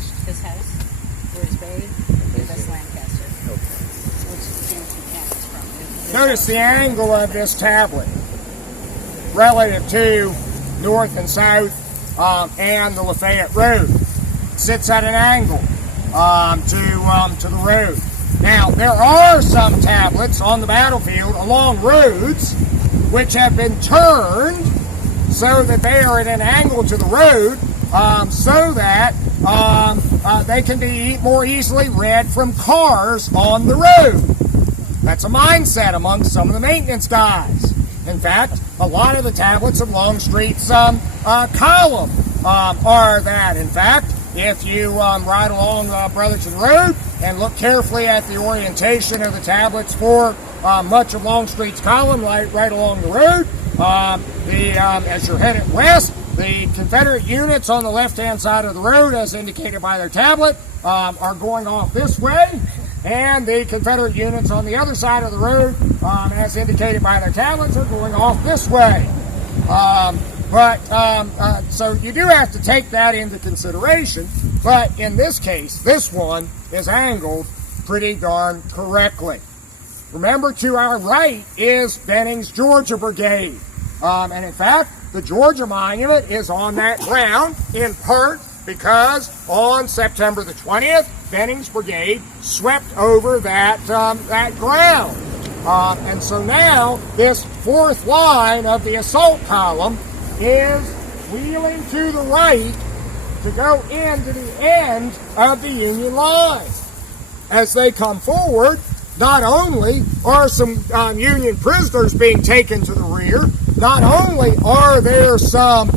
attached. This house, where it's buried, is West Lancaster. Which is Jameson County from. Notice the angle of this tablet relative to north and south and the Lafayette Road. It sits at an angle to the road. Now, there are some tablets on the battlefield along roads which have been turned so that they are at an angle to the road so that they can be more easily read from cars on the road. That's a mindset among some of the maintenance guys. In fact, a lot of the tablets of Longstreet's column are that. In fact, if you ride along Brotherton Road and look carefully at the orientation of the tablets for much of Longstreet's column right along the road, as you're headed west, the Confederate units on the left-hand side of the road, as indicated by their tablet, are going off this way, and the Confederate units on the other side of the road, as indicated by their tablets, are going off this way. So you do have to take that into consideration, but in this case, this one is angled pretty darn correctly. Remember, to our right is Benning's Georgia Brigade, and in fact, the Georgia Monument is on that ground, in part because on September the 20th, Benning's Brigade swept over that ground. And so now, this fourth line of the assault column is wheeling to the right to go into the end of the Union line. As they come forward, not only are some Union prisoners being taken to the rear, not only are there some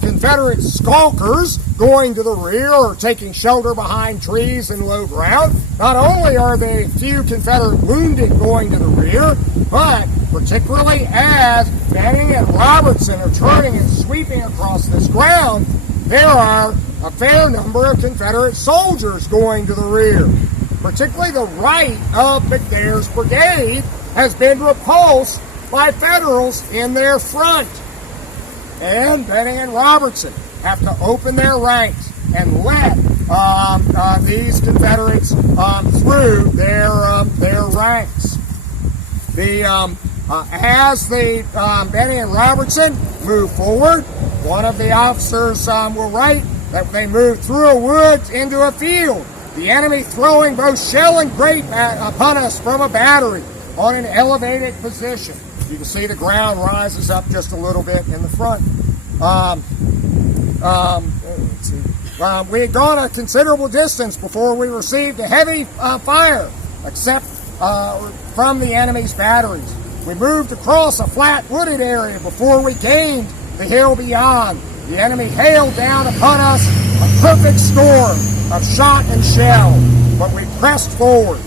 Confederate skulkers going to the rear or taking shelter behind trees and low ground, not only are there a few Confederate wounded going to the rear, but particularly as Benning and Robertson are turning and sweeping across this ground, there are a fair number of Confederate soldiers going to the rear. Particularly the right of McNair's brigade has been repulsed by Federals in their front. And Benning and Robertson have to open their ranks and let these Confederates through their ranks. As Benning and Robertson move forward, one of the officers will write that they move through a woods into a field, the enemy throwing both shell and grape upon us from a battery on an elevated position. You can see the ground rises up just a little bit in the front. We had gone a considerable distance before we received a heavy fire, except from the enemy's batteries. We moved across a flat wooded area before we gained the hill beyond. The enemy hailed down upon us a perfect storm of shot and shell, but we pressed forward.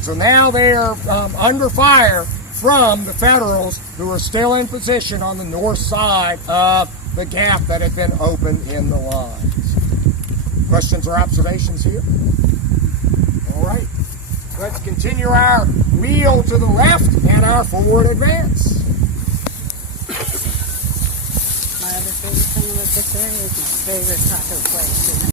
So now they are under fire from the Federals, who are still in position on the north side of the gap that had been opened in the lines. Questions or observations here? All right. Let's continue our wheel to the left and our forward advance. My other favorite thing about this area is my favorite taco place.